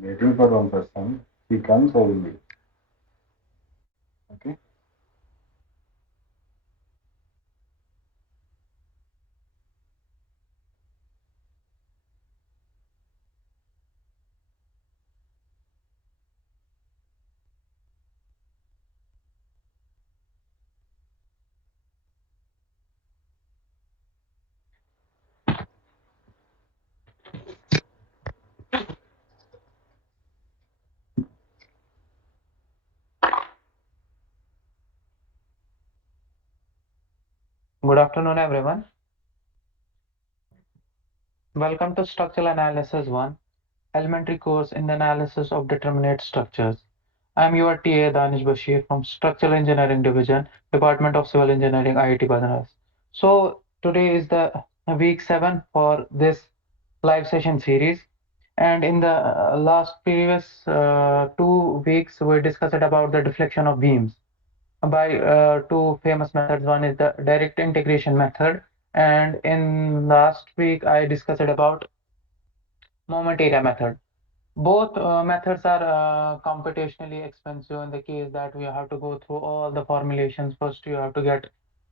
waiting for one person. He comes, I will leave. Okay. Good afternoon, everyone. Welcome to Structural Analysis 1, Elementary Course in the Analysis of Determinate Structures. I'm your TA Danish Bashir from Structural Engineering Division, Department of Civil Engineering, IIT Banaras. So today is the week 7 for this live session series. And in the last previous 2 weeks, we discussed about the deflection of beams by two famous methods. One is the direct integration method, and in last week I discussed about moment area method. Both methods are computationally expensive in the case that we have to go through all the formulations. First, you have to get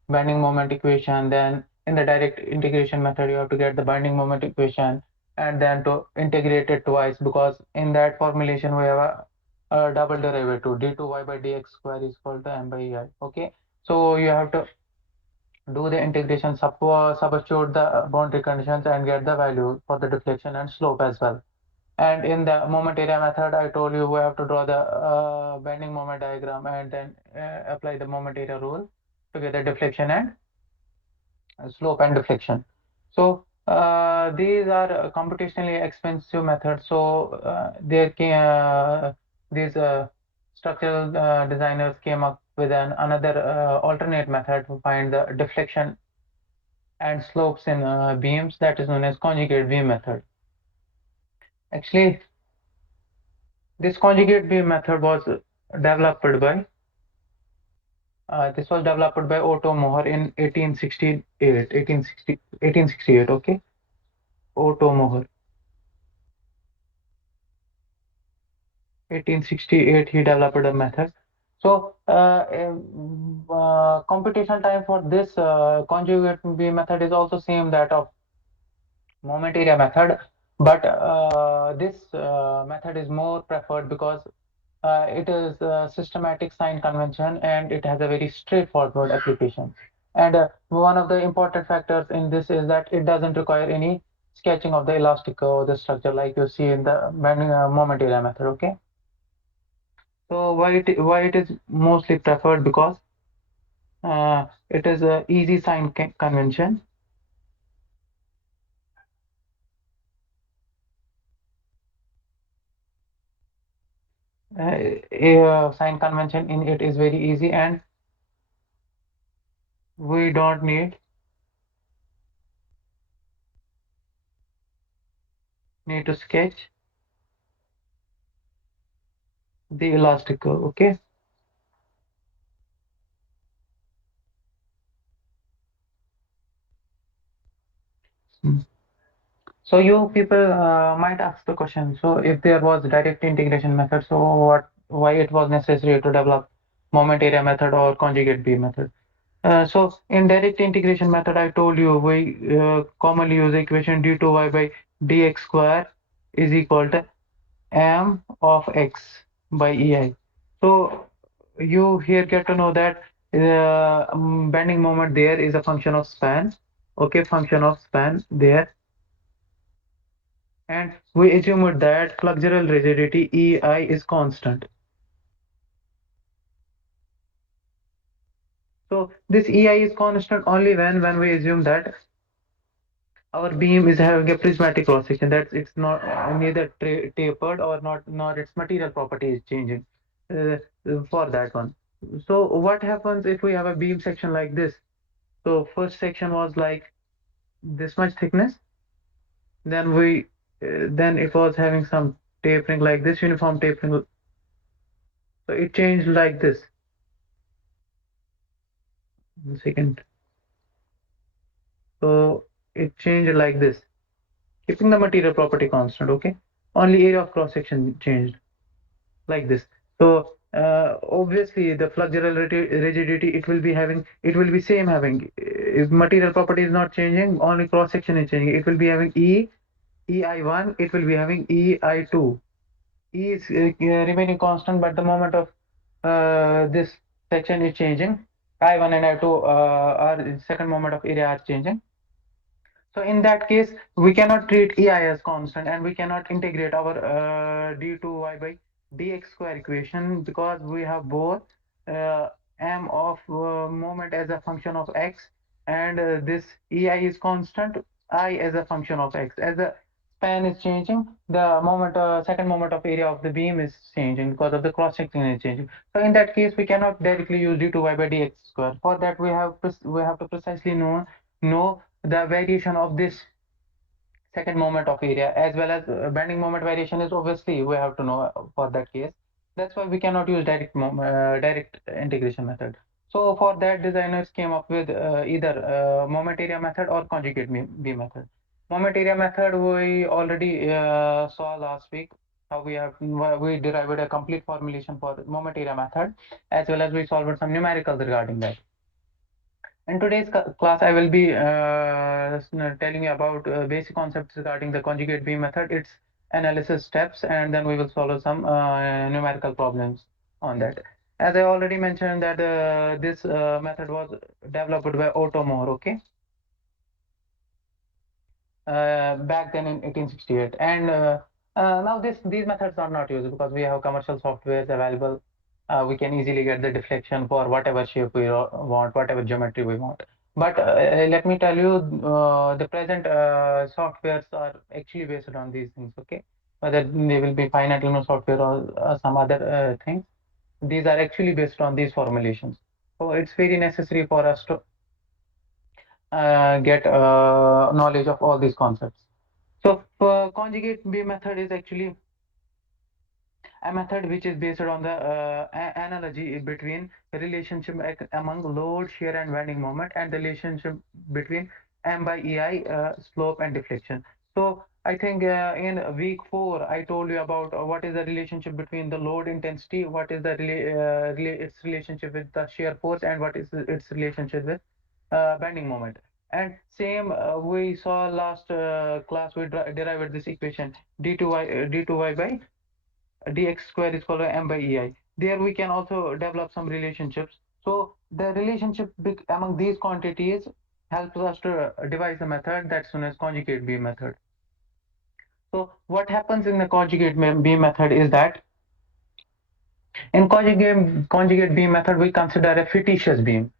binding moment equation. Then, in the direct integration method, you have to get the binding moment equation and then to integrate it twice because in that formulation we have a double derivative d2y by dx square is equal to m by ei. Okay, so you have to do the integration, substitute the boundary conditions and get the value for the deflection and slope as well. And in the moment area method, I told you we have to draw the bending moment diagram and then apply the moment area rule to get the deflection and slope and deflection. So these are computationally expensive methods. So these structural designers came up with another alternate method to find the deflection and slopes in beams, that is known as conjugate beam method. Actually, this conjugate beam method was developed by Otto Mohr in 1868. Okay, Otto Mohr, 1868. He developed a method. So, computational time for this conjugate beam method is also same that of moment area method, but this method is more preferred because it is a systematic sign convention and it has a very straightforward application. And one of the important factors in this is that it doesn't require any sketching of the elastic or the structure like you see in the bending moment area method. Okay, so why it is mostly preferred because it is a easy sign convention. A sign convention in it is very easy and we don't need to sketch the elastic curve. Okay. Hmm. So you people might ask the question, so if there was direct integration method, so why it was necessary to develop moment area method or conjugate beam method? So in direct integration method, I told you we commonly use equation d2y by dx square is equal to m of x by ei. So you here get to know that bending moment there is a function of span. Okay, function of span there. And we assumed that flexural rigidity EI is constant. So this EI is constant only when we assume that our beam is having a prismatic cross section, that it's not neither tapered or not its material property is changing uh, for that one. So what happens if we have a beam section like this? So first section was like this much thickness, then it was having some tapering like this, uniform tapering. So it changed like this. 1 second. So it changed like this, keeping the material property constant. Okay. only area of cross section changed, like this. So obviously the flexural rigidity, it will be same having, if material property is not changing, only cross section is changing. It will be having ei1, it will be having ei2. E is remaining constant, but the moment of this section is changing. I1 and I2 are second moment of area are changing. So in that case, we cannot treat EI as constant, and we cannot integrate our d2y by dx square equation, because we have both uh, m of moment as a function of x, and this EI is constant, I as a function of x. As the span is changing, the second moment of area of the beam is changing because of the cross section is changing. So in that case, we cannot directly use d2y by dx square. For that, we have to precisely know the variation of this second moment of area, as well as bending moment variation is obviously we have to know for that case. That's why we cannot use direct integration method. So for that, designers came up with either moment area method or conjugate beam method. Moment area method we already saw last week, how we derived a complete formulation for moment area method, as well as we solved some numericals regarding that. In today's class, I will be telling you about basic concepts regarding the conjugate beam method, its analysis steps, and then we will solve some numerical problems on that. As I already mentioned that this method was developed by Otto Moore, okay, back then in 1868. And now these methods are not used because we have commercial softwares available. We can easily get the deflection for whatever shape we want, whatever geometry we want. But let me tell you, the present softwares are actually based on these things, okay? Whether they will be finite element software or some other things, these are actually based on these formulations. So it's very necessary for us to get knowledge of all these concepts. So conjugate beam method is actually a method which is based on the analogy between relationship among load, shear, and bending moment, and the relationship between m by ei, slope and deflection. So I think in week 4 I told you about what is the relationship between the load intensity, what is the its relationship with the shear force, and what is its relationship with bending moment. And same we saw last class, we derived this equation d2y by dx square is equal to m by ei. There we can also develop some relationships. So the relationship among these quantities helps us to devise a method that's known as conjugate beam method. So what happens in the conjugate beam method is that in conjugate beam method, we consider a fictitious beam.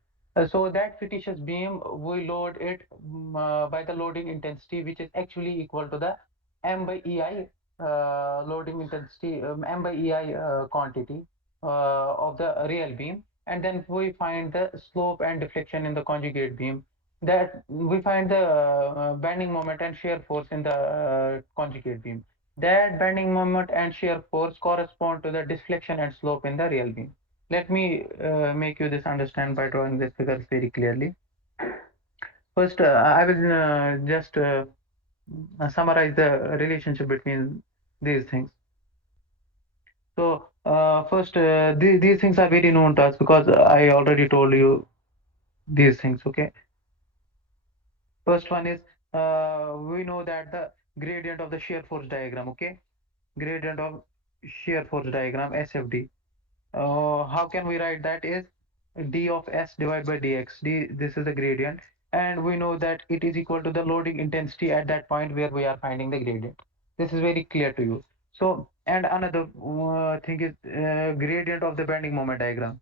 So that fictitious beam, we load it by the loading intensity, which is actually equal to the m by ei loading intensity, m by ei quantity of the real beam, and then we find the slope and deflection in the conjugate beam. That we find the bending moment and shear force in the conjugate beam. That bending moment and shear force correspond to the deflection and slope in the real beam. Let me make you this understand by drawing the figures very clearly. First, I will just summarize the relationship between these things. So, first, these things are very known to us because I already told you these things, okay? First one is, we know that the gradient of the shear force diagram, okay? Gradient of shear force diagram, SFD. How can we write that is d of s divided by dx. This is the gradient, and we know that it is equal to the loading intensity at that point where we are finding the gradient. This is very clear to you. So, and another thing is gradient of the bending moment diagram.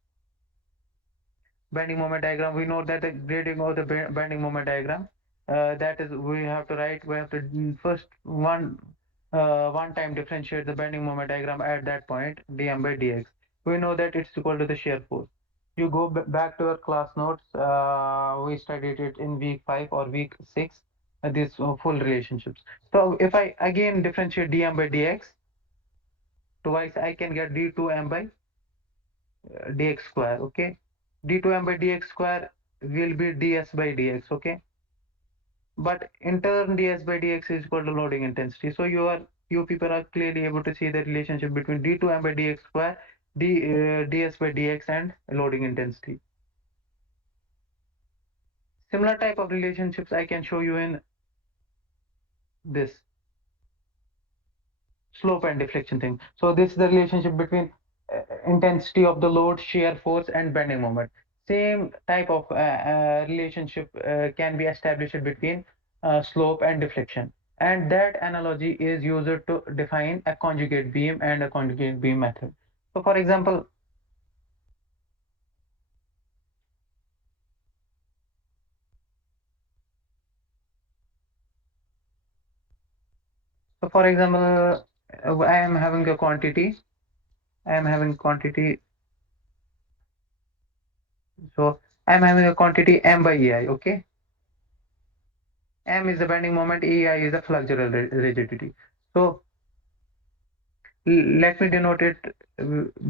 Bending moment diagram, we know that the gradient of the bending moment diagram, that is we have to write, we have to first one time differentiate the bending moment diagram at that point, dm by dx. We know that it's equal to the shear force. You go back to your class notes, we studied it in week 5 or week 6, these full relationships. So if I again differentiate dm by dx twice, I can get d2m by dx square, okay? d2m by dx square will be ds by dx, okay? But in turn ds by dx is equal to loading intensity. So you people are clearly able to see the relationship between d2m by dx square, ds by dx, and loading intensity. Similar type of relationships I can show you in this slope and deflection thing. So this is the relationship between intensity of the load, shear force, and bending moment. Same type of relationship can be established between slope and deflection. And that analogy is used to define a conjugate beam and a conjugate beam method. So for example, I am having a quantity. I am having quantity. So I am having a quantity m by ei. Okay. M is the bending moment, EI is the flexural rigidity. So let me denote it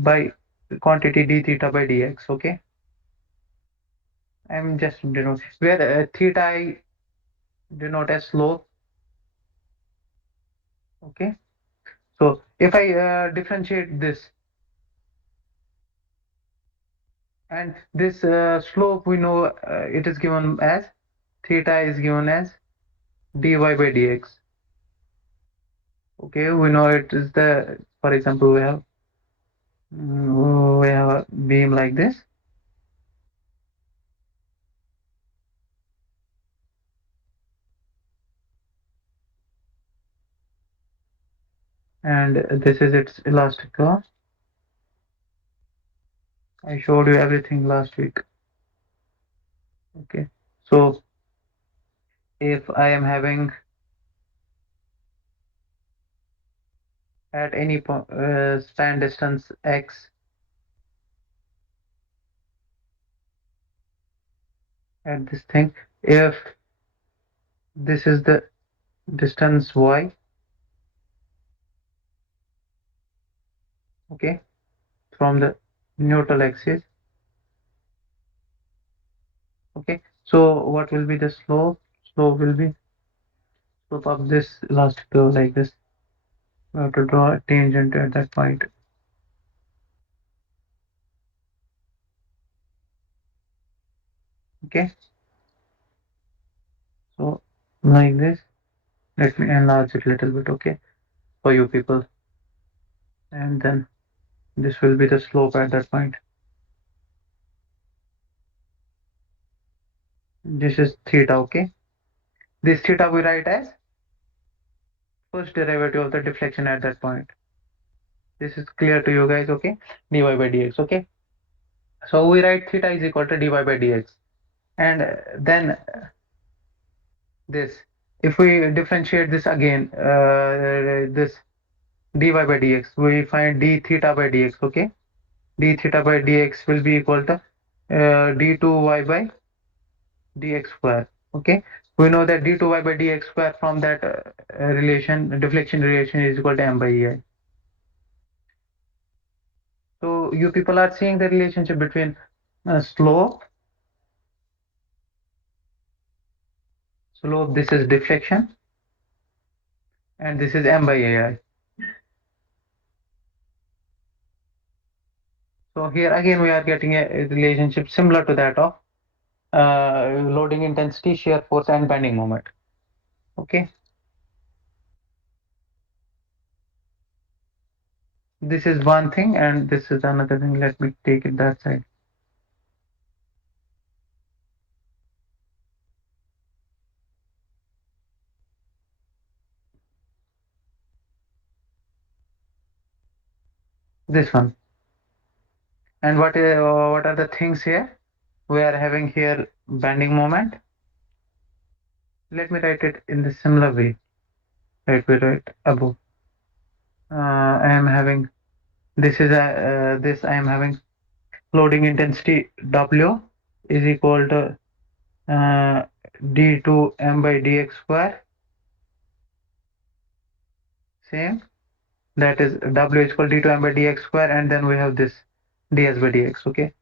by quantity d theta by dx. Okay, I'm just denote where theta I denote as slope. Okay, so if I differentiate this and this slope, we know it is given as theta is given as dy by dx. Okay, we know it is the, for example, we have a beam like this. And this is its elastic curve. I showed you everything last week. Okay, so if I am having at any point span distance x at this thing, if this is the distance y, okay, from the neutral axis, okay, so what will be the slope? Slope will be slope of this elastic curve like this. We have to draw a tangent at that point. Okay, so like this. Let me enlarge it a little bit, okay, for you people. And then this will be the slope at that point. This is theta, okay. This theta we write as first derivative of the deflection at that point. This is clear to you guys, okay? Dy by dx, okay? So we write theta is equal to dy by dx. And then this, if we differentiate this again, this dy by dx, we find d theta by dx, okay? D theta by dx will be equal to d2y by dx square, okay? We know that d2y by dx square from that relation, deflection relation is equal to m by ei. So you people are seeing the relationship between slope, this is deflection, and this is m by ai. So here again we are getting a relationship similar to that of loading intensity, shear force, and bending moment. Okay, this is one thing, and this is another thing. Let me take it that side. This one. And what are the things here? We are having here bending moment. Let me write it in the similar way. Right above. I am having this is a this I am having loading intensity W is equal to d2m by dx square. Same, that is W is equal to d2m by dx square, and then we have this ds by dx. Okay,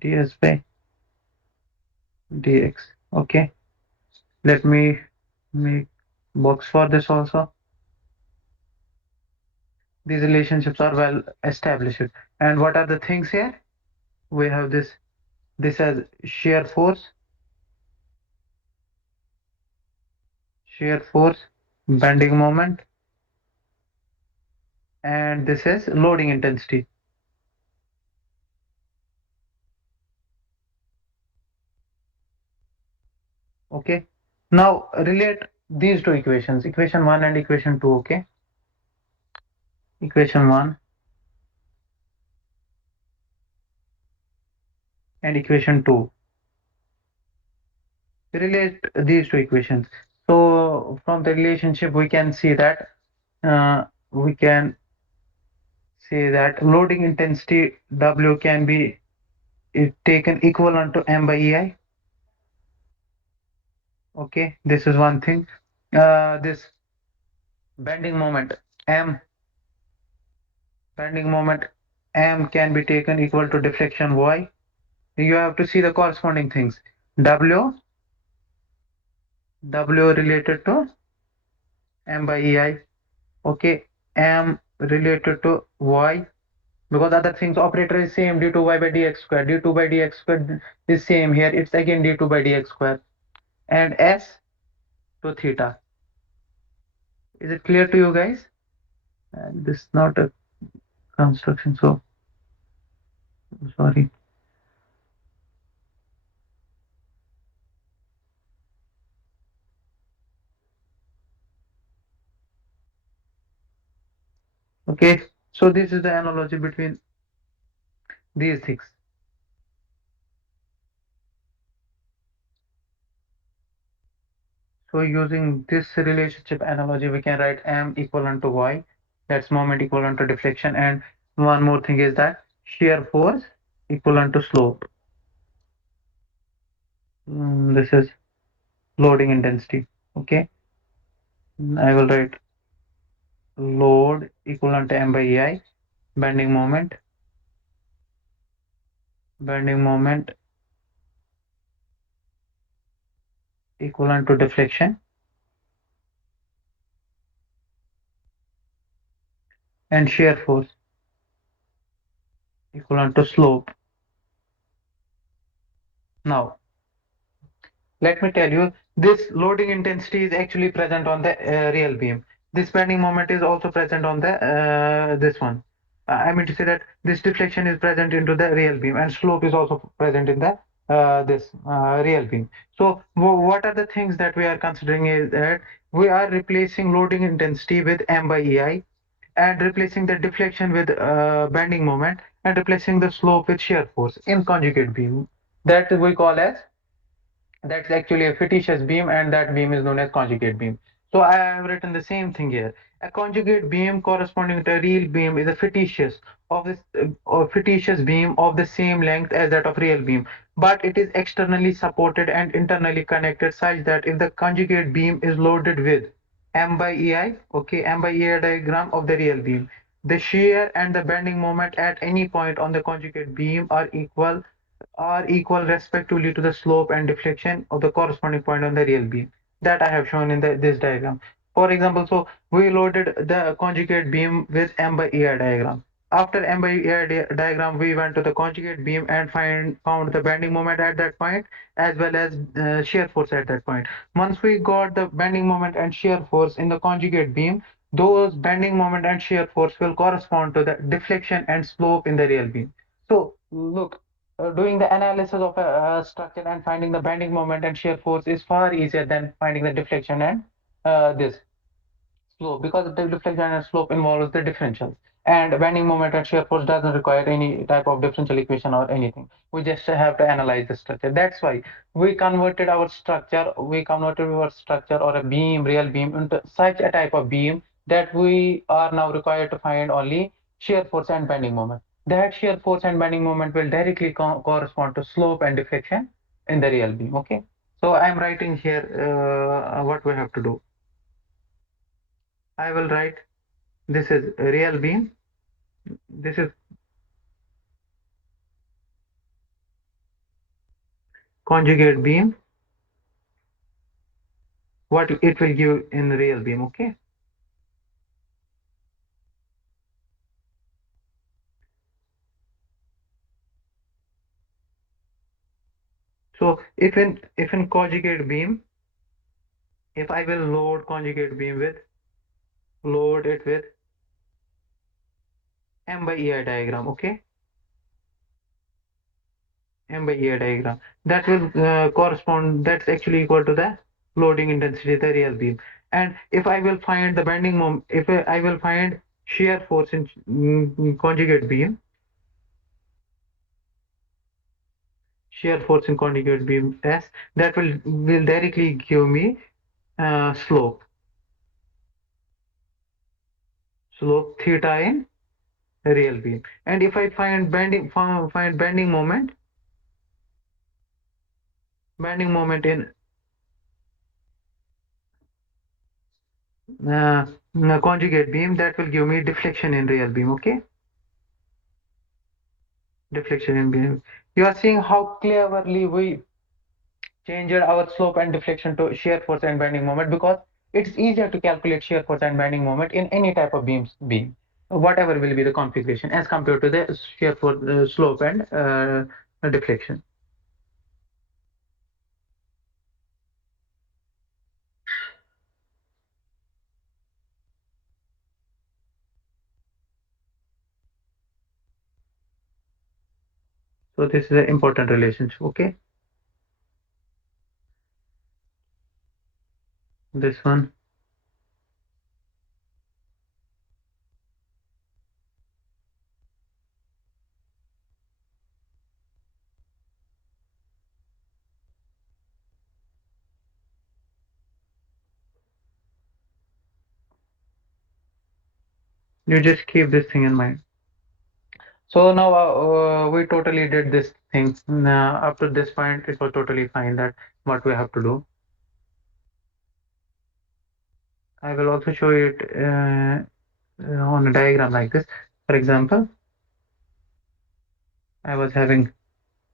ds by dx. Okay, let me make works for this also. These relationships are well established. And what are the things here? We have this as shear force, bending moment, and this is loading intensity. Okay. Now relate these two equations, equation 1 and equation 2. Okay. Equation 1 and equation 2. Relate these two equations. So from the relationship, we can see that we can say that loading intensity W can be taken equivalent to M by EI. Okay, this is one thing. This bending moment M, bending moment M can be taken equal to deflection Y. You have to see the corresponding things. W related to M by EI. Okay, M related to Y, because other things operator is same, d2 y by dx square. D2 by dx square is same here, it's again d2 by dx square. And S to theta. Is it clear to you guys? And this is not a construction, so sorry. Okay, so this is the analogy between these things. So using this relationship analogy, we can write M equivalent to Y, that's moment equivalent to deflection, and one more thing is that shear force equivalent to slope. This is loading intensity. Okay, I will write load equivalent to M by EI, bending moment equivalent to deflection, and shear force equivalent to slope. Now, let me tell you, this loading intensity is actually present on the real beam. This bending moment is also present on the this one. I mean to say that this deflection is present into the real beam, and slope is also present in the this real beam. So what are the things that we are considering is that we are replacing loading intensity with M by EI, and replacing the deflection with bending moment, and replacing the slope with shear force in conjugate beam. That we call as, that's actually a fictitious beam, and that beam is known as conjugate beam. So I have written the same thing here. A conjugate beam corresponding to a real beam is a fictitious beam of the same length as that of real beam, but it is externally supported and internally connected such that if the conjugate beam is loaded with M by EI, okay, M by EI diagram of the real beam, the shear and the bending moment at any point on the conjugate beam are equal respectively to the slope and deflection of the corresponding point on the real beam, that I have shown in this diagram. For example, so we loaded the conjugate beam with M by EI diagram. After M by EI diagram, we went to the conjugate beam and found the bending moment at that point, as well as shear force at that point. Once we got the bending moment and shear force in the conjugate beam, those bending moment and shear force will correspond to the deflection and slope in the real beam. So look, doing the analysis of a structure and finding the bending moment and shear force is far easier than finding the deflection and this slope, because the deflection and slope involves the differentials, and bending moment and shear force doesn't require any type of differential equation or anything. We just have to analyze the structure. That's why we converted our structure or a beam, real beam, into such a type of beam that we are now required to find only shear force and bending moment. That shear force and bending moment will directly correspond to slope and deflection in the real beam. Okay, so I'm writing here what we have to do. I will write, this is real beam, this is conjugate beam, what it will give in real beam. Okay. So if in conjugate beam, if I will load it with M by EI diagram, okay? M by EI diagram. That will correspond, that's actually equal to the loading intensity, the real beam. And if I will find the bending moment, if I will find shear force in conjugate beam, shear force in conjugate beam S, that will directly give me slope theta in real beam. And if I find bending moment in uh, conjugate beam, that will give me deflection in real beam. Okay, deflection in beam. You are seeing how cleverly we changed our slope and deflection to shear force and bending moment, because it's easier to calculate shear force and bending moment in any type of beam, whatever will be the configuration, as compared to the shear force, slope and deflection. So this is an important relationship. Okay, this one. You just keep this thing in mind. So now we totally did this thing. Up to this point, it was totally fine that what we have to do. I will also show it on a diagram like this. For example, I was having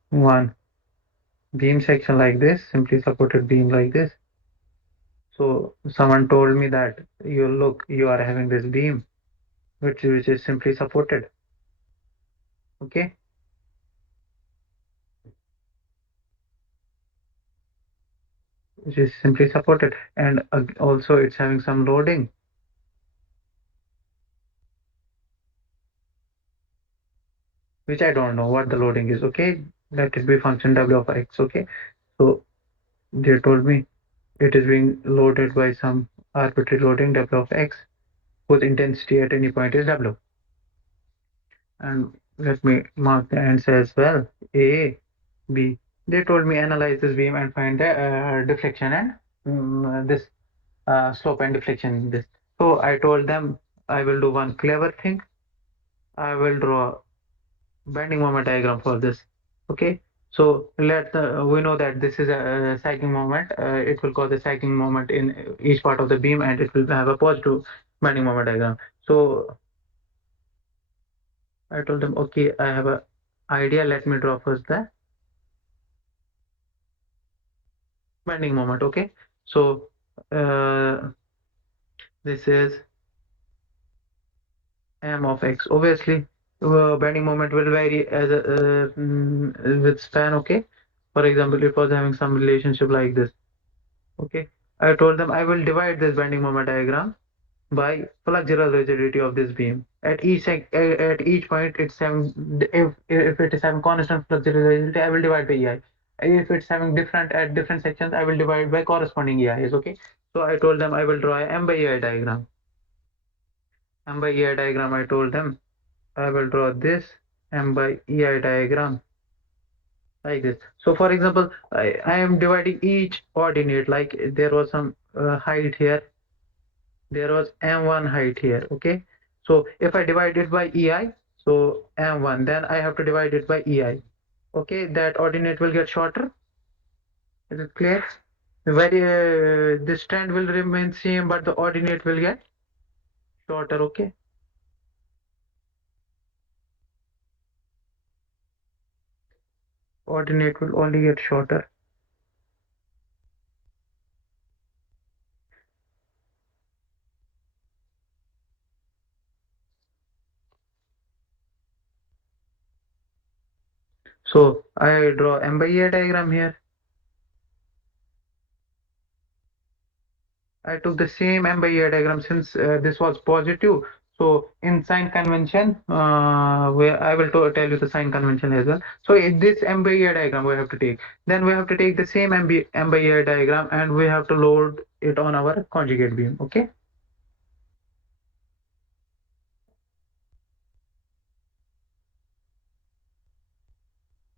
one beam section like this, simply supported beam like this. So someone told me that you are having this beam, which is simply supported. Okay, which is simply supported, and also it's having some loading, which I don't know what the loading is. Okay, let it be function w of x. Okay, so they told me it is being loaded by some arbitrary loading w of x, whose intensity at any point is w. And let me mark the answer as well. A, B. They told me analyze this beam and find the deflection and this slope and deflection in this. So I told them I will do one clever thing. I will draw bending moment diagram for this. Okay. So we know that this is a sagging moment. It will cause a sagging moment in each part of the beam, and it will have a positive bending moment diagram. So I told them, okay, I have a idea. Let me draw first the bending moment. Okay. So uh, this is m of x. Obviously, bending moment will vary as with span. Okay. For example, it was having some relationship like this. Okay. I told them I will divide this bending moment diagram by flexural rigidity of this beam. At each point, it's having, if it is having constant flexural rigidity, I will divide by EI. If it's having different at different sections, I will divide by corresponding EIs. Okay. So I told them I will draw a M by EI diagram. M by EI diagram. I told them I will draw this M by EI diagram like this. So for example, I am dividing each ordinate, like there was some height here, there was m1 height here. Okay, so if I divide it by EI, so m1, then I have to divide it by EI. Okay, that ordinate will get shorter. Is it clear? This trend will remain same, but the ordinate will get shorter. Okay, ordinate will only get shorter. So I draw M by A diagram here. I took the same M by A diagram since this was positive. So in sign convention, where I will tell you the sign convention as well. So in this M by A diagram we have to take. Then we have to take the same M by A diagram and we have to load it on our conjugate beam. Okay.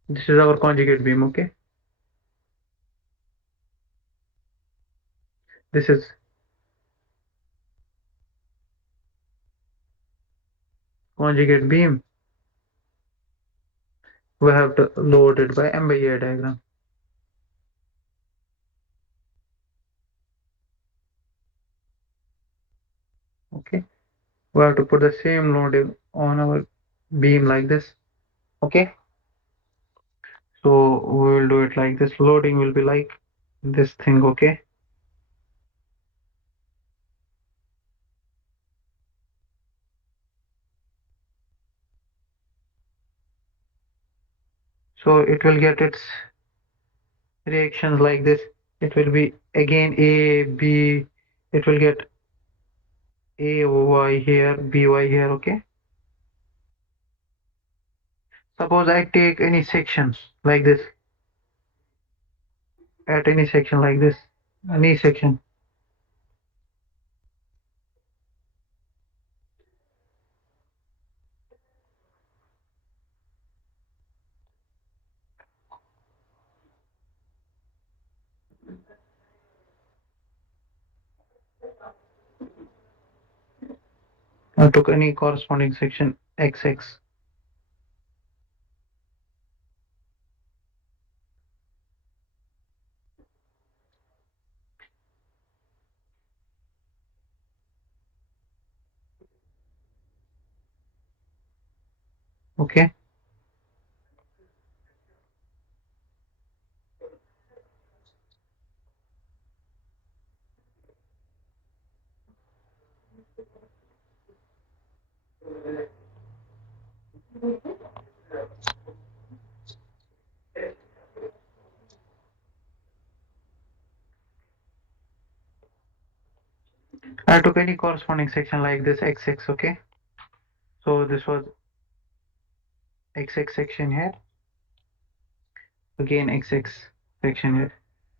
This is our conjugate beam. Okay. This is conjugate beam. We have to load it by M by A diagram. Okay. We have to put the same loading on our beam like this. Okay. So we will do it like this. Loading will be like this thing. Okay. So it will get its reactions like this. It will be again A, B. It will get A, Y here, B, Y here. Okay. Suppose I take any section like this, at any section like this, any section. I took any corresponding section XX. Okay. I took any corresponding section like this XX. Okay. So this was XX section here. Again XX section here.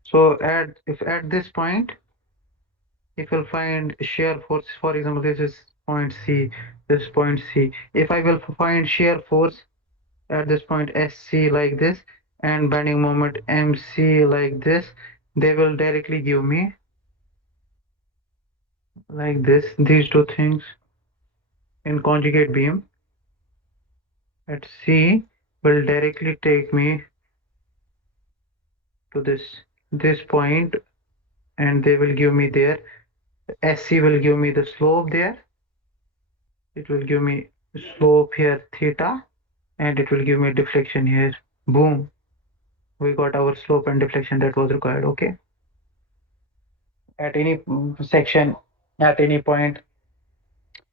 So at this point, if you'll find shear force, for example, this is point C, this point C. If I will find shear force at this point SC like this and bending moment MC like this, they will directly give me like this, these two things in conjugate beam at C will directly take me to this point and they will give me there. SC will give me the slope there. It will give me slope here theta and it will give me deflection here. Boom. We got our slope and deflection that was required. Okay. At any section, at any point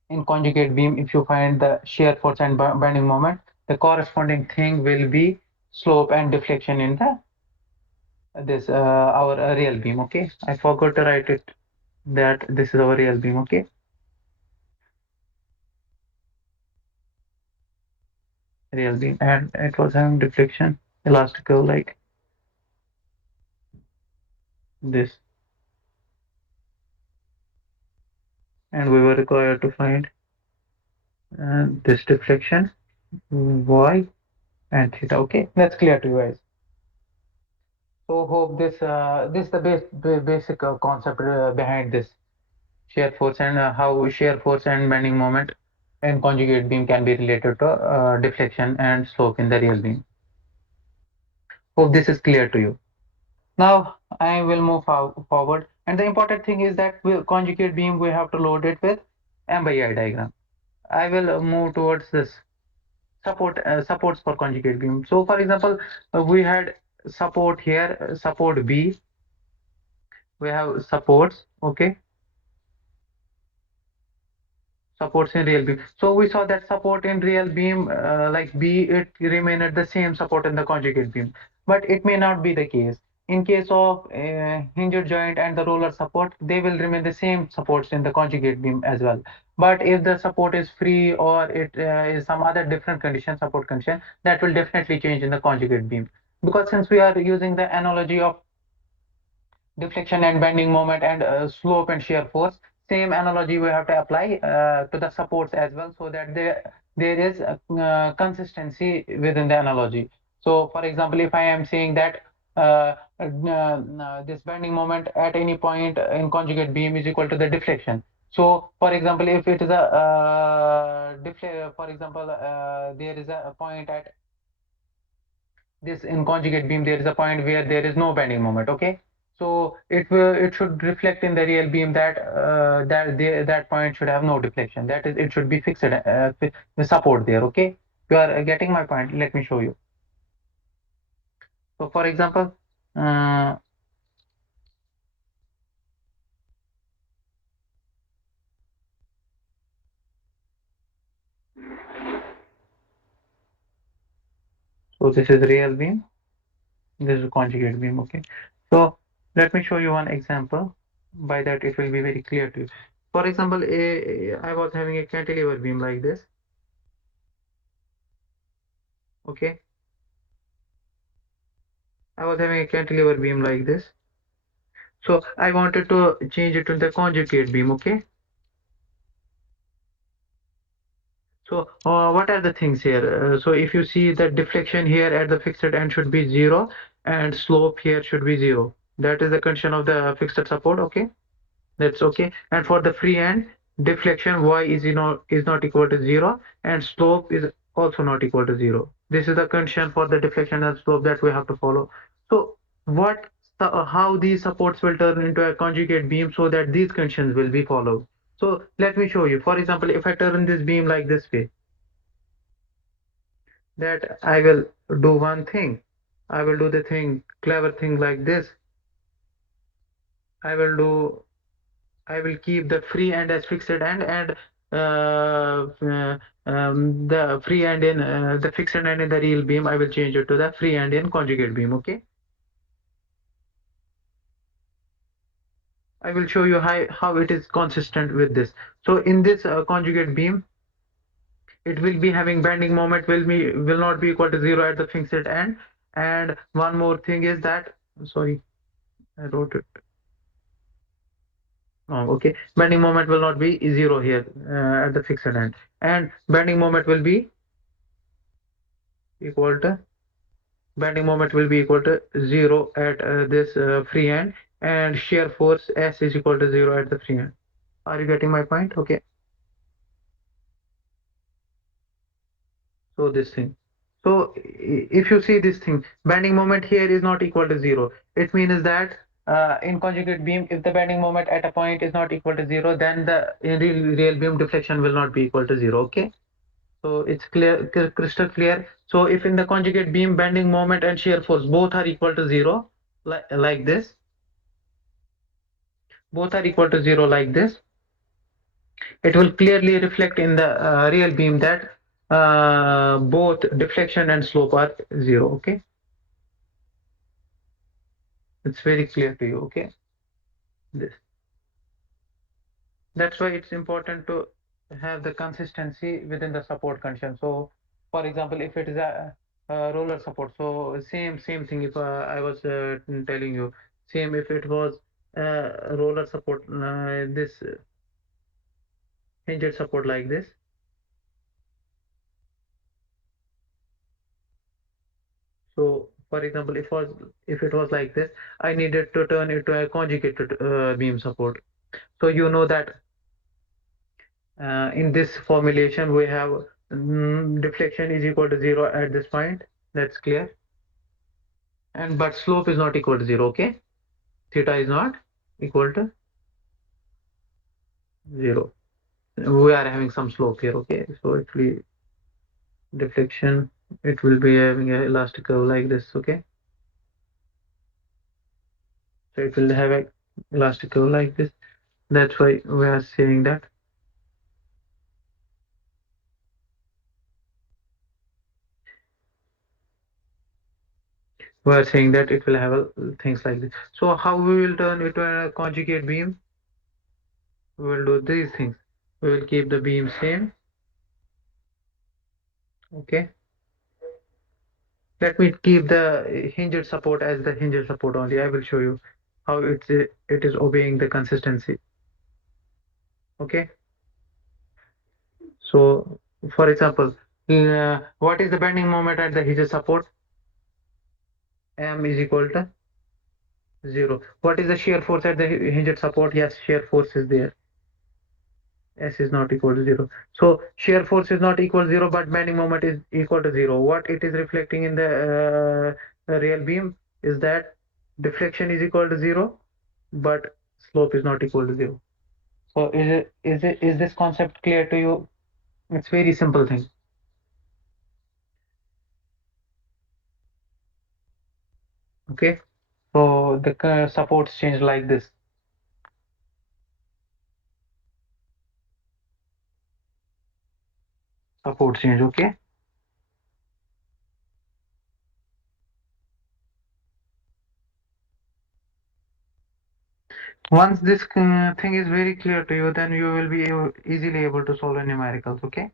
in conjugate beam, if you find the shear force and bending moment, the corresponding thing will be slope and deflection in the this our real beam. Okay. I forgot to write it that this is our real beam. Okay. Real beam and it was having deflection elastical like this and we were required to find this deflection y and theta. Okay, that's clear to you guys. So hope this the basic concept behind this shear force and how shear force and bending moment and conjugate beam can be related to deflection and slope in the real beam. Hope this is clear to you. Now I will move forward, and the important thing is that with conjugate beam we have to load it with M by I diagram. I will move towards this supports for conjugate beam. So for example, we had support here, support B. We have supports. Okay, supports in real beam. So we saw that support in real beam, like B, it remain at the same support in the conjugate beam, but it may not be the case. In case of hinged joint and the roller support, they will remain the same supports in the conjugate beam as well. But if the support is free or it is some other different condition, support condition, that will definitely change in the conjugate beam. Because since we are using the analogy of deflection and bending moment and slope and shear force, same analogy we have to apply to the supports as well, so that there is consistency within the analogy. So for example, if I am saying that this bending moment at any point in conjugate beam is equal to the deflection. So for example, if it is a for example, there is a point at this in conjugate beam, there is a point where there is no bending moment. Okay, so it should reflect in the real beam that that point should have no deflection, that is, it should be fixed, the support there. Okay, you are getting my point. Let me show you. So for example, uh, so this is real beam, this is conjugate beam. Okay, so let me show you one example. By that it will be very clear to you. For example, I was having a cantilever beam like this. Okay, I was having a cantilever beam like this. So I wanted to change it to the conjugate beam. Okay, so what are the things here? So if you see the deflection here at the fixed end should be 0 and slope here should be 0. That is the condition of the fixed support. Okay, that's okay. And for the free end, deflection y is not equal to 0 and slope is also not equal to 0. This is the condition for the deflection and slope that we have to follow. So what how these supports will turn into a conjugate beam so that these conditions will be followed. So let me show you. For example, if I turn this beam like this way, that I will do one thing. I will do the clever thing like this. I will do I will keep the free end as fixed end and the free end in the fixed end in the real beam, I will change it to the free end in conjugate beam. Okay, I will show you how it is consistent with this. So in this conjugate beam, it will be having bending moment will not be equal to 0 at the fixed end. And one more thing is that, sorry, I wrote it. Oh, okay, bending moment will not be 0 here at the fixed end, and bending moment will be equal to bending moment will be equal to 0 at this free end, and shear force S is equal to 0 at the free end. Are you getting my point? Okay, so this thing. So if you see this thing, bending moment here is not equal to 0. It means that in conjugate beam, if the bending moment at a point is not equal to 0, then the in real beam deflection will not be equal to 0. Okay. So it's clear, crystal clear. So if in the conjugate beam, bending moment and shear force both are equal to 0, like this, both are equal to 0 like this, it will clearly reflect in the real beam that both deflection and slope are 0. Okay, it's very clear to you. Okay, this that's why it's important to have the consistency within the support condition. So for example, if it is a roller support, so same thing. If I was telling you, same if it was roller support, this hinged support like this. So for example, if it was like this, I needed to turn it to a conjugated beam support. So you know that in this formulation we have deflection is equal to 0 at this point. That's clear. And but slope is not equal to 0. Okay, theta is not equal to 0. We are having some slope here. Okay, so it will be deflection, it will be having a elastic curve like this. Okay, so it will have a elastic curve like this. That's why we are saying that we are saying that it will have things like this. So how we will turn it to a conjugate beam? We will do these things. We will keep the beam same. Okay. Let me keep the hinged support as the hinged support only. I will show you how it is obeying the consistency. Okay. So, for example, what is the bending moment at the hinged support? M is equal to 0. What is the shear force at the hinged support? Yes, shear force is there. S is not equal to 0. So shear force is not equal to 0, but bending moment is equal to 0. What it is reflecting in the real beam is that deflection is equal to 0, but slope is not equal to 0. So is this concept clear to you? It's very simple thing. Okay. So the supports change like this. Support change. Okay. Once this thing is very clear to you, then you will be easily able to solve a numericals. Okay.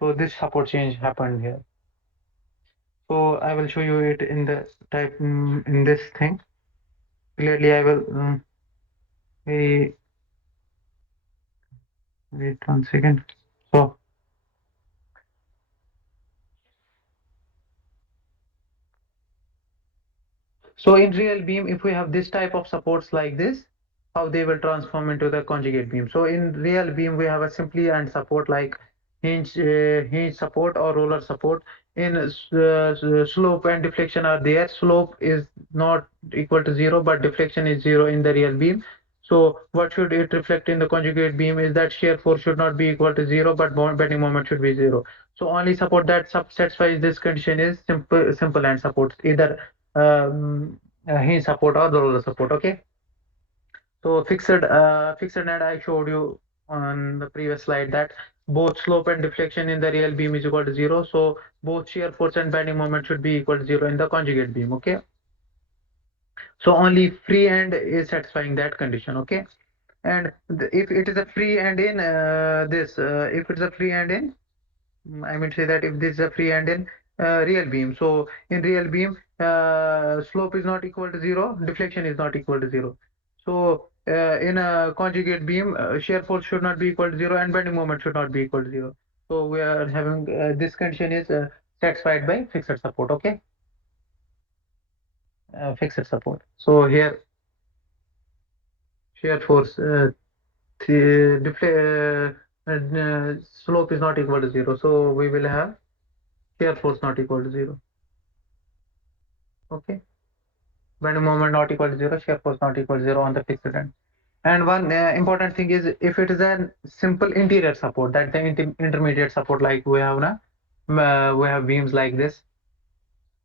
So this support change happened here. So I will show you it in the type in this thing. Clearly, I will wait, wait 1 second. So so in real beam, if we have this type of supports like this, how they will transform into the conjugate beam. So in real beam, we have a simply and support like hinge support or roller support. In slope and deflection are there. Slope is not equal to 0, but deflection is 0 in the real beam. So what should it reflect in the conjugate beam is that shear force should not be equal to 0, but bending moment should be 0. So only support that satisfies this condition is simple and supports either hinge support or the roller support. Okay. So fixed net I showed you on the previous slide that both slope and deflection in the real beam is equal to 0. So both shear force and bending moment should be equal to 0 in the conjugate beam. Okay. So only free end is satisfying that condition. Okay. And if it is a free end in if it's a free end in I mean say that if this is a free end in real beam. So in real beam, slope is not equal to 0, deflection is not equal to 0. So in a conjugate beam, shear force should not be equal to 0 and bending moment should not be equal to 0. So we are having this condition is satisfied by fixed support. Okay, fixed support. So here shear force slope is not equal to 0. So we will have shear force not equal to 0. Okay. Bending moment not equal to 0, shear force not equal to 0 on the fixed end. And one important thing is if it is a simple interior support, that the intermediate support like we have now, we have beams like this.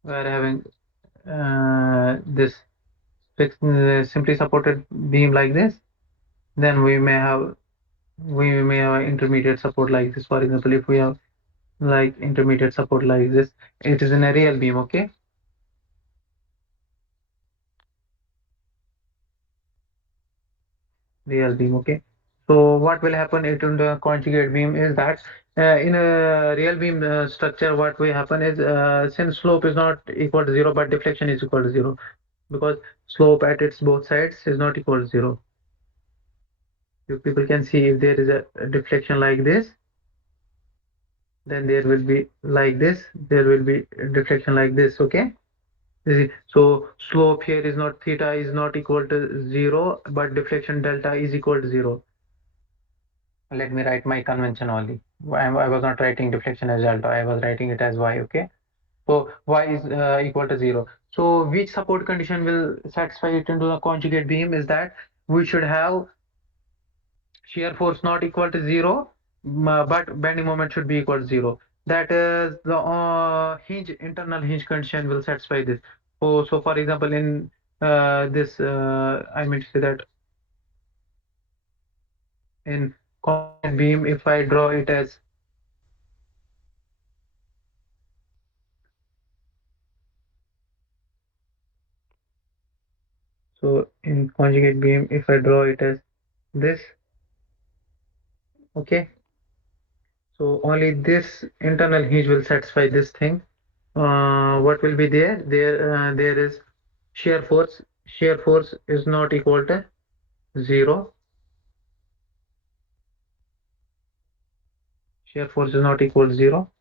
We are having this fixed, simply supported beam like this. Then we may have intermediate support like this. For example, if we have like intermediate support like this, it is in a real beam. Okay. Real beam. Okay. So what will happen in the conjugate beam is that in a real beam structure, what will happen is since slope is not equal to 0, but deflection is equal to 0, because slope at its both sides is not equal to 0. You people can see if there is a deflection like this, then there will be like this, there will be deflection like this. Okay. So slope here is not theta is not equal to 0, but deflection delta is equal to 0. Let me write my convention only. I was not writing deflection as delta, I was writing it as y. Okay. So y is equal to 0. So which support condition will satisfy it into a conjugate beam is that we should have shear force not equal to 0, but bending moment should be equal to 0. That is the internal hinge condition will satisfy this. So for example, in this, I meant to say that in conjugate beam, if I draw it as, So in conjugate beam, if I draw it as this, okay, so only this internal hinge will satisfy this thing. What will be there? There is shear force. Shear force is not equal to 0. Shear force is not equal to 0.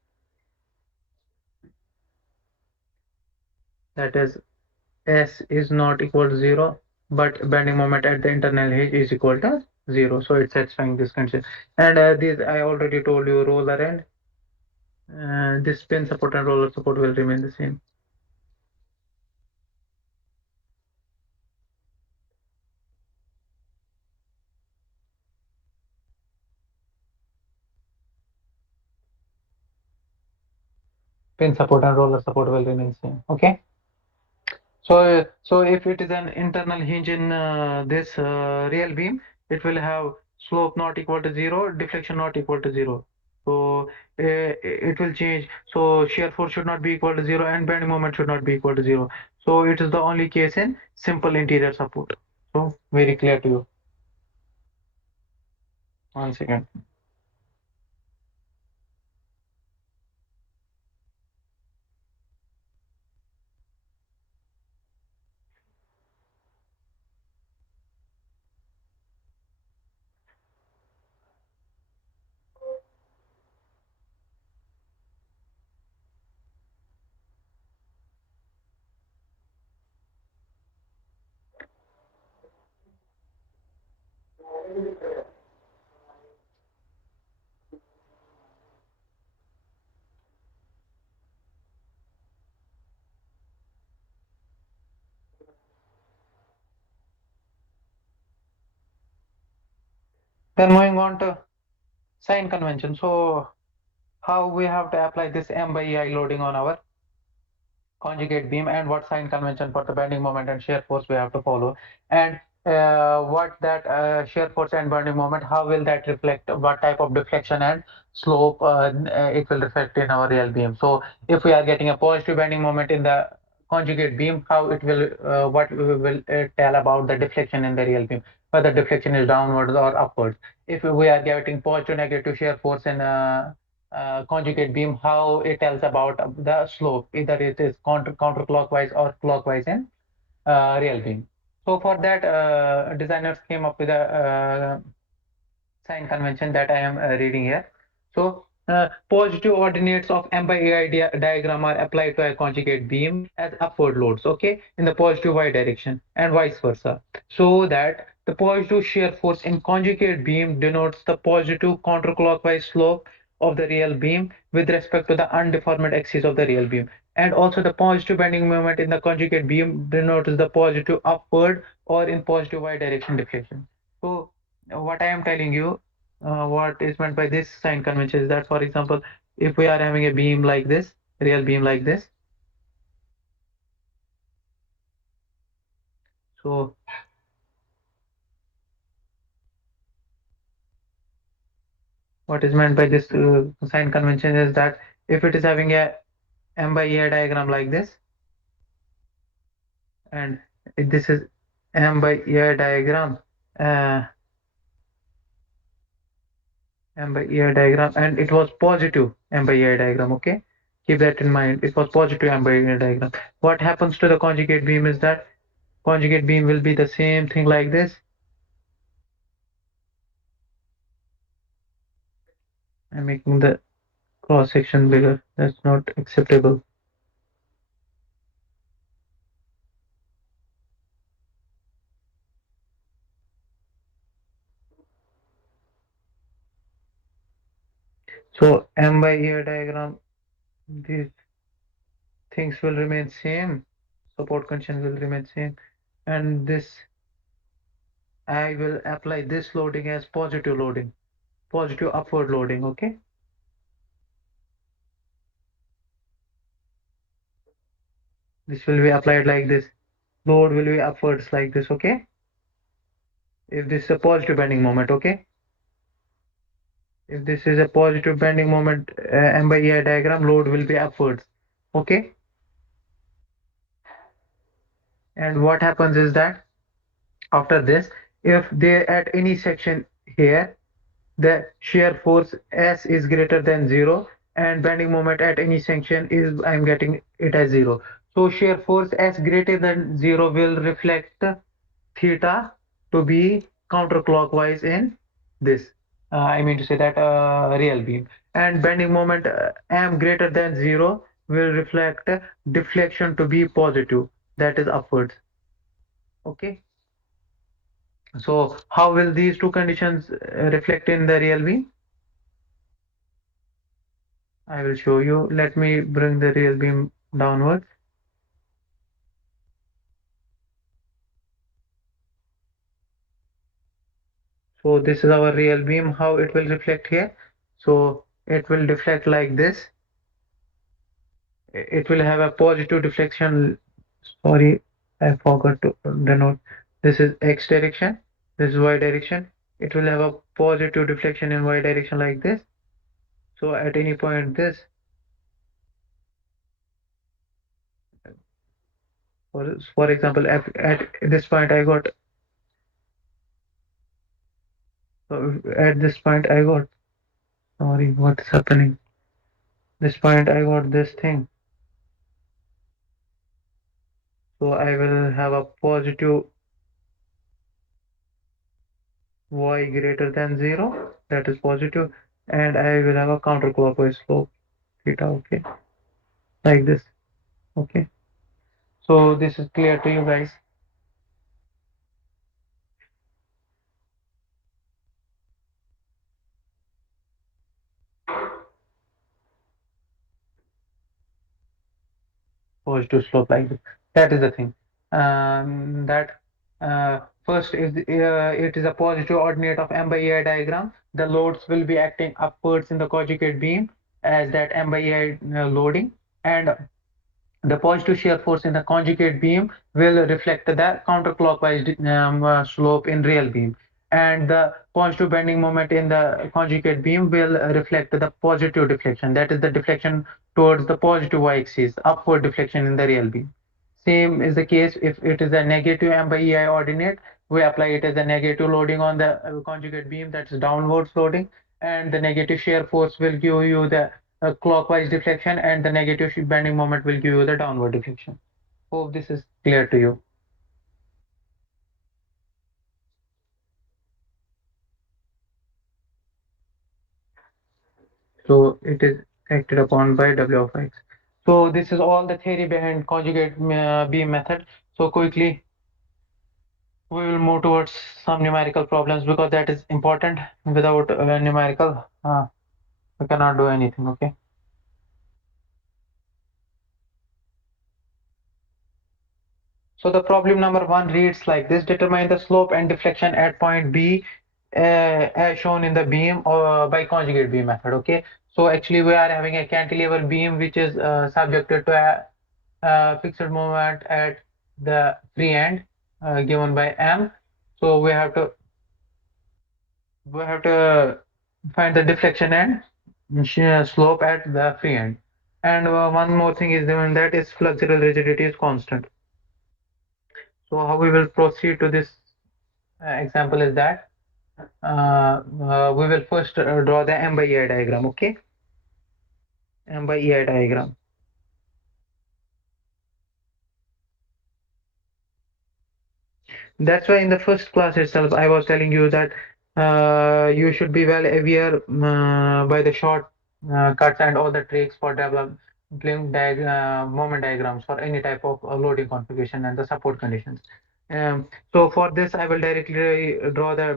That is, S is not equal to 0, but bending moment at the internal hinge is equal to 0. So it's satisfying this condition. And this I already told you, roller and this pin support and roller support will remain the same. Pin support and roller support will remain same. Okay. So if it is an internal hinge in this real beam, it will have slope not equal to 0, deflection not equal to 0. So it will change. So shear force should not be equal to 0 and bending moment should not be equal to 0. So it is the only case in simple interior support. So very clear to you. 1 second. Then moving on to sign convention. So how we have to apply this M by EI loading on our conjugate beam, and what sign convention for the bending moment and shear force we have to follow, and what that shear force and bending moment, how will that reflect, what type of deflection and slope it will reflect in our real beam. So if we are getting a positive bending moment in the conjugate beam, how it will what will tell about the deflection in the real beam, whether deflection is downwards or upwards. If we are getting positive negative shear force in conjugate beam, how it tells about the slope, either it is counterclockwise or clockwise in real beam. So for that, designers came up with a sign convention that I am reading here. So positive ordinates of M by AI diagram are applied to a conjugate beam as upward loads, okay, in the positive y direction and vice versa. So that the positive shear force in conjugate beam denotes the positive counterclockwise slope of the real beam with respect to the undeformed axis of the real beam. And also the positive bending moment in the conjugate beam denotes the positive upward or in positive y direction deflection. So what I am telling you, what is meant by this sign convention is that, for example, if we are having a beam like this, real beam like this, so what is meant by this sign convention is that if it is having a M by E diagram like this, and if this is M by E diagram, uh, M by E diagram, and it was positive M by E diagram, okay? Keep that in mind. It was positive M by E diagram. What happens to the conjugate beam is that conjugate beam will be the same thing like this. I'm making the cross section bigger. That's not acceptable. So M by ear diagram, these things will remain same. Support condition will remain same. And this, I will apply this loading as positive loading, positive upward loading, okay? This will be applied like this. Load will be upwards like this, okay? If this is a positive bending moment, okay? If this is a positive bending moment, M by ear diagram, load will be upwards, okay? And what happens is that After this, if they at any section here, the shear force S is greater than 0 and bending moment at any section is, I'm getting it as 0. So shear force S greater than 0 will reflect theta to be counterclockwise in this. I mean to say that real beam. And bending moment M greater than 0 will reflect deflection to be positive, that is upwards. Okay. So how will these two conditions reflect in the real beam? I will show you. Let me bring the real beam downwards. So this is our real beam, how it will reflect here. So it will deflect like this. It will have a positive deflection. Sorry, I forgot to denote. This is X direction. This is Y direction. It will have a positive deflection in Y direction like this. So at any point this, for example, at this point I got, at this point I got, sorry, what's happening? This point I got this thing. So I will have a positive y greater than 0, that is positive, and I will have a counterclockwise slope theta, okay, like this, okay. So this is clear to you guys. Positive slope like this. That is the thing. That first is it is a positive ordinate of M by EI diagram. The loads will be acting upwards in the conjugate beam as that M by EI loading, and the positive shear force in the conjugate beam will reflect the counterclockwise slope in real beam, and the positive bending moment in the conjugate beam will reflect the positive deflection, that is the deflection towards the positive y-axis, upward deflection in the real beam. Same is the case if it is a negative M by EI ordinate, we apply it as a negative loading on the conjugate beam, that's downwards loading, and the negative shear force will give you the clockwise deflection, and the negative bending moment will give you the downward deflection. Hope this is clear to you. So it is acted upon by W of X. So this is all the theory behind conjugate beam method. So quickly we will move towards some numerical problems because that is important. Without numerical, we cannot do anything. Okay. So the problem number 1 reads like this: determine the slope and deflection at point B as shown in the beam by conjugate beam method. Okay. So actually we are having a cantilever beam which is subjected to a fixed moment at the free end given by M. So we have to find the deflection and shear slope at the free end. And one more thing is given, that is flexural rigidity is constant. So how we will proceed to this example is that we will first draw the M by EI diagram, okay? M by EI diagram. That's why in the first class itself, I was telling you that you should be well aware by the short cuts and all the tricks for developing moment diagrams for any type of loading configuration and the support conditions. So for this, I will directly draw the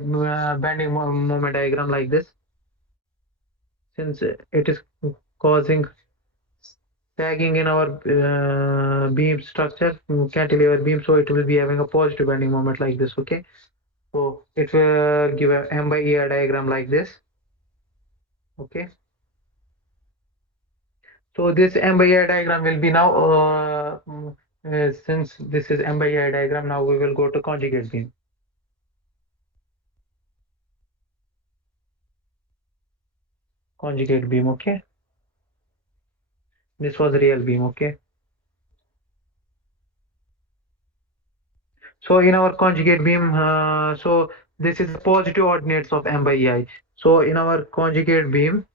bending moment diagram like this, since it is causing sagging in our beam structure, cantilever beam, so it will be having a positive bending moment like this, okay? So it will give a M by ER diagram like this, okay? So this M by ER diagram will be now, since this is M by ER diagram, now we will go to conjugate beam. Conjugate beam, okay? This was real beam, okay? So in our conjugate beam, so this is the positive ordinates of m by ei. So in our conjugate beam,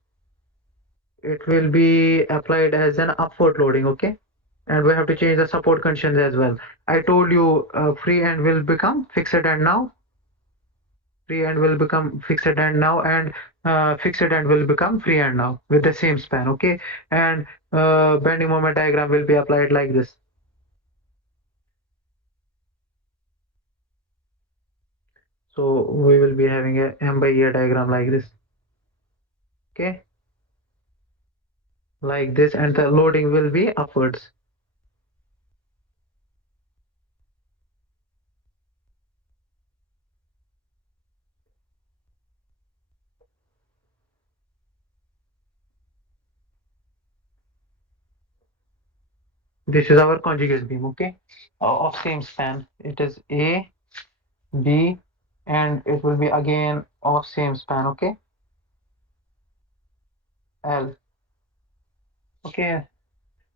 it will be applied as an upward loading, okay? And we have to change the support conditions as well. I told you free end will become fixed end now. Free end will become fixed end now, and fixed end will become free end now with the same span, okay? And bending moment diagram will be applied like this. So we will be having a m by e diagram like this, okay? Like this, and the loading will be upwards. This is our conjugate beam, okay? Of same span. It is A, B, and it will be again of same span, okay? L. Okay.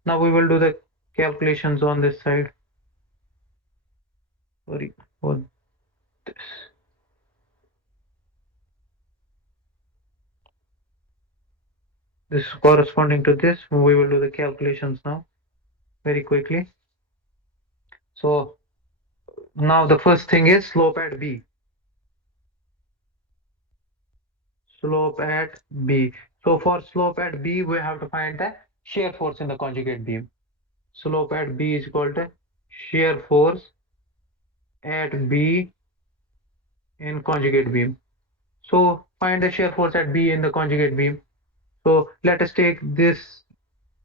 Now we will do the calculations on this side. Sorry for this. This is corresponding to this. We will do the calculations now very quickly. So now the first thing is slope at B. Slope at B. So for slope at B, we have to find the shear force in the conjugate beam. Slope at B is equal to shear force at B in conjugate beam. So find the shear force at B in the conjugate beam. So let us take this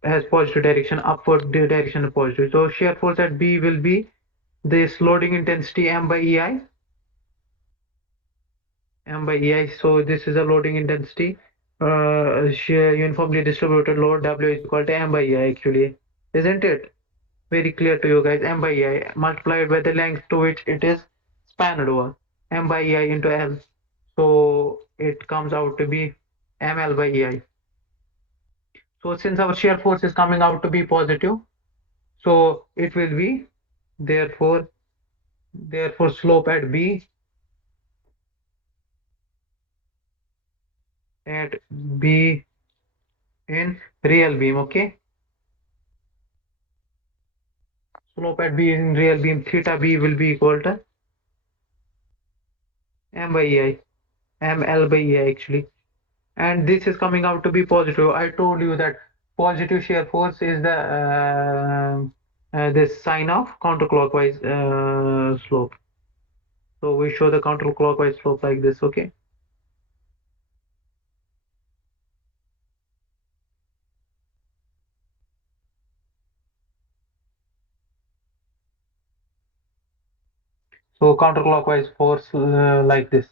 as positive direction, upward direction is positive. So shear force at B will be this loading intensity M by EI. M by EI. So this is a loading intensity. Shear uniformly distributed load W is equal to M by EI actually. Isn't it? Very clear to you guys. M by EI multiplied by the length to which it is spanned over. M by EI into L. So it comes out to be ML by EI. So since our shear force is coming out to be positive, so it will be therefore slope at B in real beam, okay? Slope at B in real beam theta B will be equal to M by EI, ML by EI actually. And this is coming out to be positive. I told you that positive shear force is the this sign of counterclockwise slope. So we show the counterclockwise slope like this, okay? So counterclockwise force like this,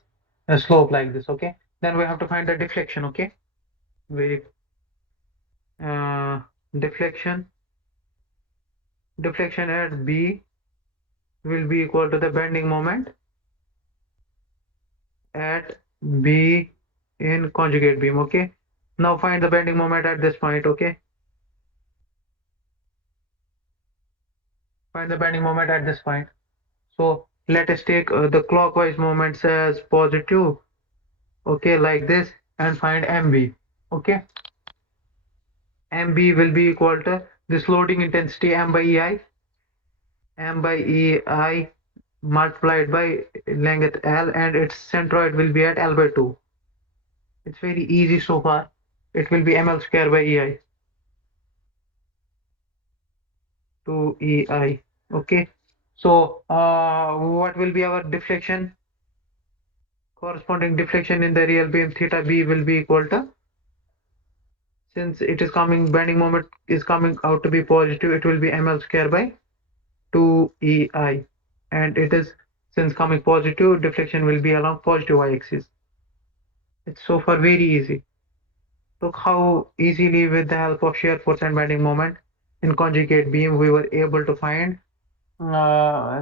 a slope like this, okay? Then we have to find the deflection, okay? Very uh, deflection. Deflection at B will be equal to the bending moment at B in conjugate beam, okay? Now find the bending moment at this point, okay? Find the bending moment at this point. So let us take the clockwise moments as positive, okay, like this, and find MB, okay? MB will be equal to this loading intensity M by EI, M by EI multiplied by length L, and its centroid will be at L by 2. It's very easy so far. It will be ML square by EI, 2 EI, okay? So what will be our deflection? Corresponding deflection in the real beam theta B will be equal to, since it is coming, bending moment is coming out to be positive, it will be ML square by 2 EI, and it is, since coming positive, deflection will be along positive y-axis. It's so far very easy. Look how easily, with the help of shear force and bending moment in conjugate beam, we were able to find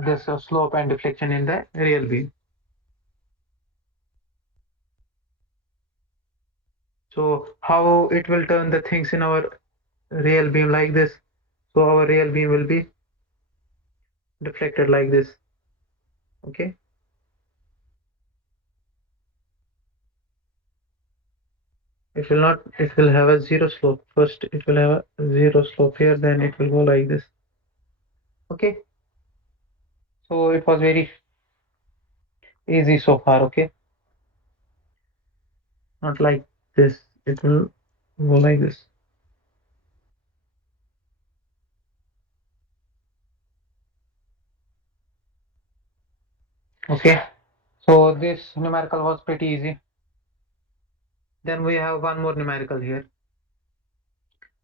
this slope and deflection in the real beam. So how it will turn the things in our real beam like this. So our real beam will be deflected like this. Okay. It will have a zero slope. First, it will have a zero slope here, then it will go like this. Okay. So it was very easy so far. Okay. Not like this. It will go like this. Okay. So this numerical was pretty easy. Then we have one more numerical here.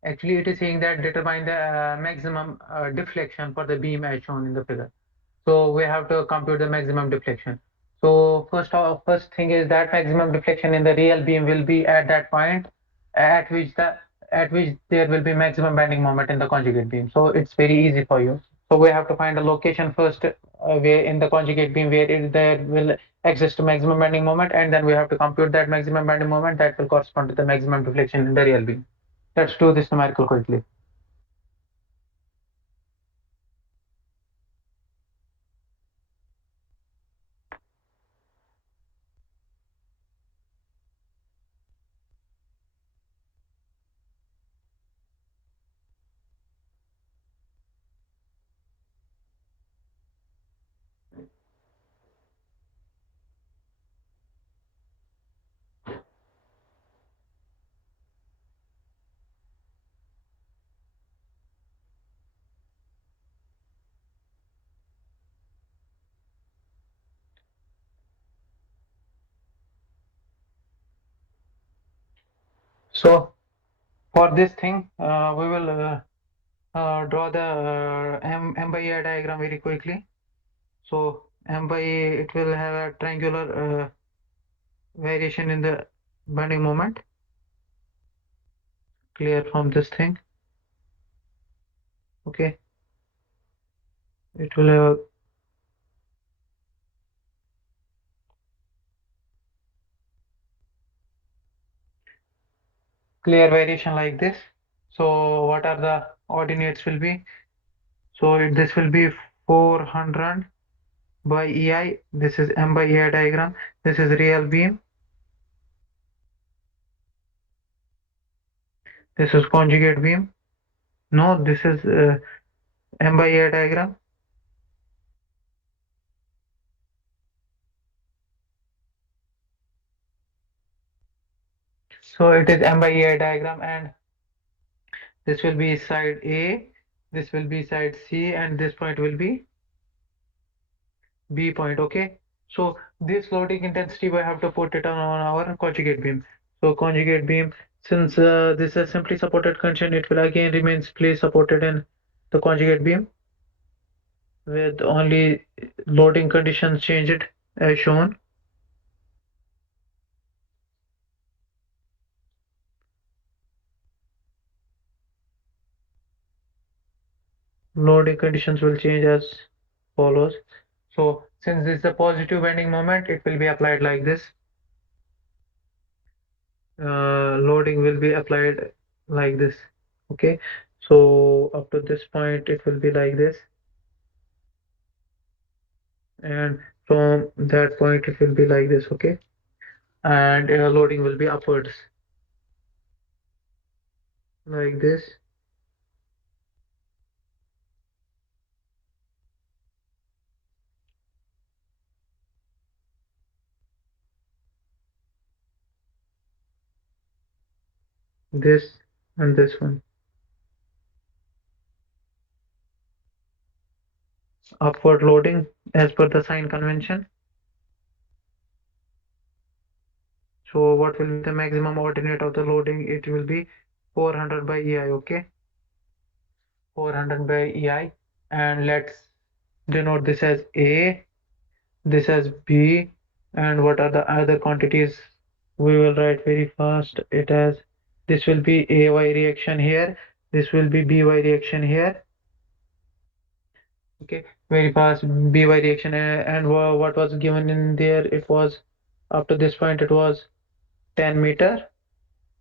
Actually, it is saying that determine the maximum deflection for the beam as shown in the figure. So we have to compute the maximum deflection. So first thing is that maximum deflection in the real beam will be at that point at which there will be maximum bending moment in the conjugate beam. So it's very easy for you. So we have to find a location first where in the conjugate beam where there will exist maximum bending moment, and then we have to compute that maximum bending moment that will correspond to the maximum deflection in the real beam. Let's do this numerical quickly. So for this thing, we will draw the M by A diagram very quickly. So M by A, it will have a triangular variation in the bending moment, clear from this thing. Okay, it will have a clear variation like this. So what are the ordinates will be? So this will be 400 by EI. This is M by EI diagram. This is real beam. This is conjugate beam. No, this is M by EI diagram. So it is M by EI diagram, and this will be side A, this will be side C, and this point will be B point. Okay. So this loading intensity we have to put it on our conjugate beam. So conjugate beam, since this is simply supported condition, it will again remains place supported in the conjugate beam with only loading conditions changed as shown. Loading conditions will change as follows. So since this is a positive bending moment, it will be applied like this. Loading will be applied like this. Okay, so up to this point it will be like this, and from that point it will be like this. Okay, and loading will be upwards like this and this one. Upward loading as per the sign convention. So what will be the maximum ordinate of the loading? It will be 400 by EI. Okay, 400 by EI, and let's denote this as A, this as B, and what are the other quantities? We will write very fast. It as this will be AY reaction here, this will be BY reaction here. Okay, very fast. BY reaction, and what was given in there? It was up to this point it was 10 meter.